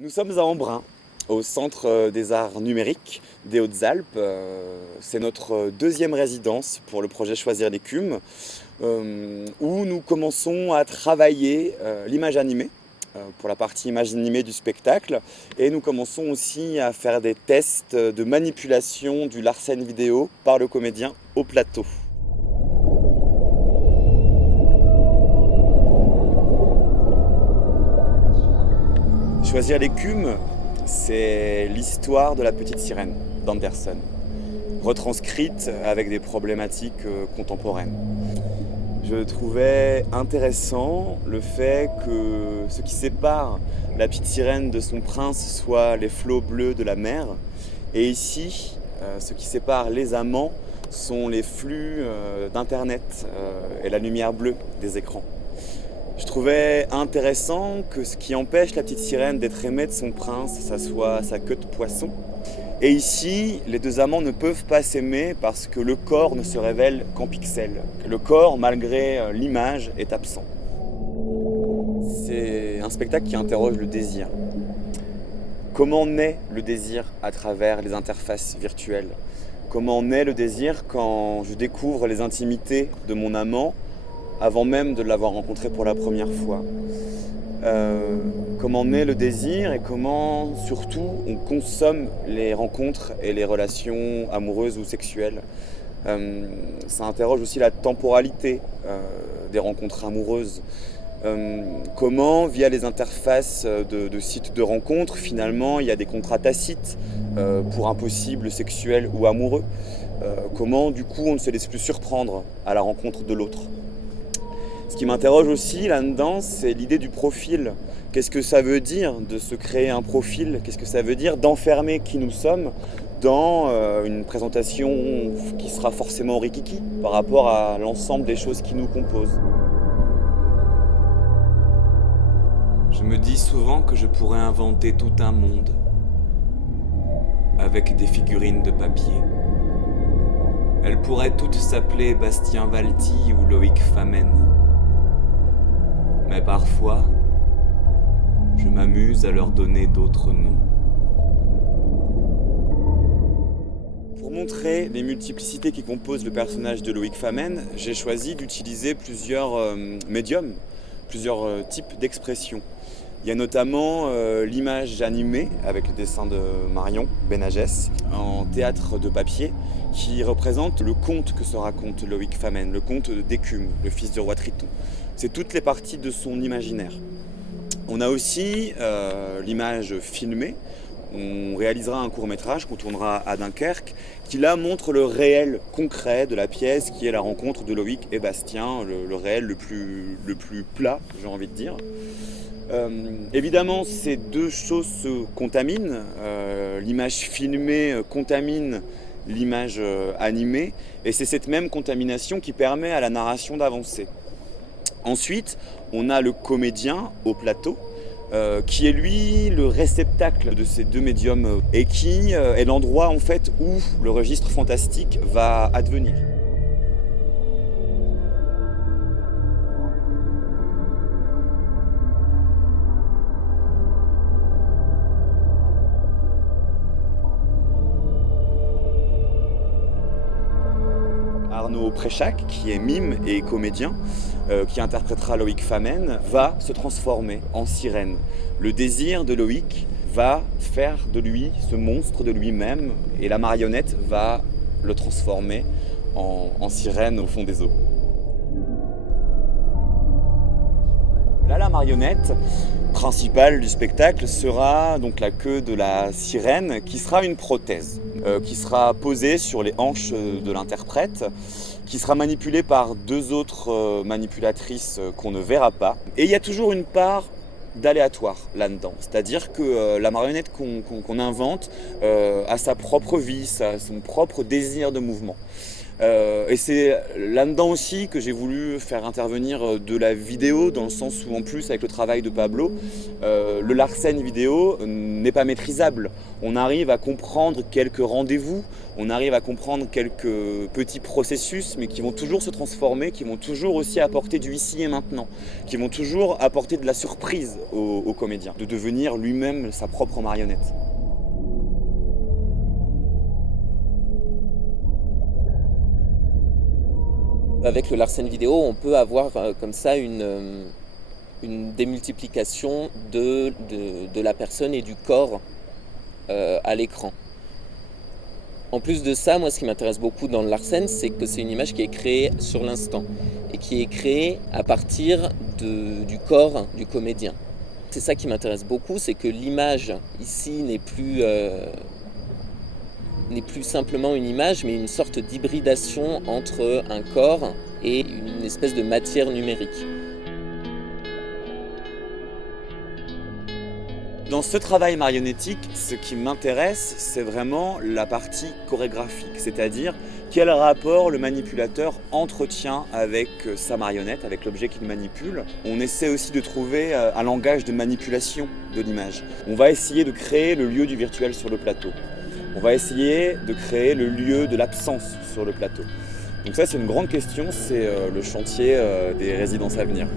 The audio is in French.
Nous sommes à Embrun, au Centre des Arts Numériques des Hautes-Alpes. C'est notre deuxième résidence pour le projet Choisir l'écume, où nous commençons à travailler l'image animée, pour la partie image animée du spectacle, et nous commençons aussi à faire des tests de manipulation du Larsen vidéo par le comédien au plateau. Choisir l'écume, c'est l'histoire de la petite sirène d'Anderson, retranscrite avec des problématiques contemporaines. Je trouvais intéressant le fait que ce qui sépare la petite sirène de son prince soit les flots bleus de la mer, et ici, ce qui sépare les amants sont les flux d'internet et la lumière bleue des écrans. Je trouvais intéressant que ce qui empêche la petite sirène d'être aimée de son prince, ça soit sa queue de poisson. Et ici, les deux amants ne peuvent pas s'aimer parce que le corps ne se révèle qu'en pixels. Le corps, malgré l'image, est absent. C'est un spectacle qui interroge le désir. Comment naît le désir à travers les interfaces virtuelles? Comment naît le désir quand je découvre les intimités de mon amant avant même de l'avoir rencontré pour la première fois? Comment naît le désir et comment surtout on consomme les rencontres et les relations amoureuses ou sexuelles. Ça interroge aussi la temporalité des rencontres amoureuses. Comment, via les interfaces de sites de rencontres, finalement, il y a des contrats tacites pour un possible sexuel ou amoureux. Comment, du coup, on ne se laisse plus surprendre à la rencontre de l'autre. Ce qui m'interroge aussi là-dedans, c'est l'idée du profil. Qu'est-ce que ça veut dire de se créer un profil? Qu'est-ce que ça veut dire d'enfermer qui nous sommes dans une présentation qui sera forcément rikiki par rapport à l'ensemble des choses qui nous composent? Je me dis souvent que je pourrais inventer tout un monde avec des figurines de papier. Elles pourraient toutes s'appeler Bastien Valty ou Loïc Famen. Mais parfois, je m'amuse à leur donner d'autres noms. Pour montrer les multiplicités qui composent le personnage de Loïc Famen, j'ai choisi d'utiliser plusieurs médiums, plusieurs types d'expressions. Il y a notamment l'image animée avec le dessin de Marion Benagès en théâtre de papier qui représente le conte que se raconte Loïc Famen, le conte d'Écume, le fils du roi Triton. C'est toutes les parties de son imaginaire. On a aussi l'image filmée. On réalisera un court-métrage qu'on tournera à Dunkerque qui là montre le réel concret de la pièce qui est la rencontre de Loïc et Bastien, le réel le plus plat, j'ai envie de dire. Évidemment, ces deux choses se contaminent. L'image filmée contamine l'image animée et c'est cette même contamination qui permet à la narration d'avancer. Ensuite, on a le comédien au plateau qui est lui le réceptacle de ces deux médiums et qui est l'endroit en fait où le registre fantastique va advenir. Arnaud Préchac, qui est mime et comédien, qui interprétera Loïc Famen, va se transformer en sirène. Le désir de Loïc va faire de lui ce monstre de lui-même et la marionnette va le transformer en sirène au fond des eaux. Là, la marionnette principale du spectacle sera donc la queue de la sirène qui sera une prothèse, qui sera posée sur les hanches de l'interprète, qui sera manipulée par deux autres manipulatrices qu'on ne verra pas. Et il y a toujours une part d'aléatoire là-dedans, c'est-à-dire que la marionnette qu'on invente a sa propre vie, son propre désir de mouvement. Et c'est là-dedans aussi que j'ai voulu faire intervenir de la vidéo, dans le sens où en plus avec le travail de Pablo, le Larsen vidéo n'est pas maîtrisable. On arrive à comprendre quelques rendez-vous, on arrive à comprendre quelques petits processus, mais qui vont toujours se transformer, qui vont toujours aussi apporter du ici et maintenant, qui vont toujours apporter de la surprise au comédien, de devenir lui-même sa propre marionnette. Avec le Larsen vidéo, on peut avoir comme ça une démultiplication de la personne et du corps à l'écran. En plus de ça, moi ce qui m'intéresse beaucoup dans le Larsen, c'est que c'est une image qui est créée sur l'instant et qui est créée à partir du corps du comédien. C'est ça qui m'intéresse beaucoup, c'est que l'image ici n'est plus simplement une image, mais une sorte d'hybridation entre un corps et une espèce de matière numérique. Dans ce travail marionnettique, ce qui m'intéresse, c'est vraiment la partie chorégraphique, c'est-à-dire quel rapport le manipulateur entretient avec sa marionnette, avec l'objet qu'il manipule. On essaie aussi de trouver un langage de manipulation de l'image. On va essayer de créer le lieu du virtuel sur le plateau. On va essayer de créer le lieu de l'absence sur le plateau. Donc ça, c'est une grande question, c'est le chantier des résidences à venir.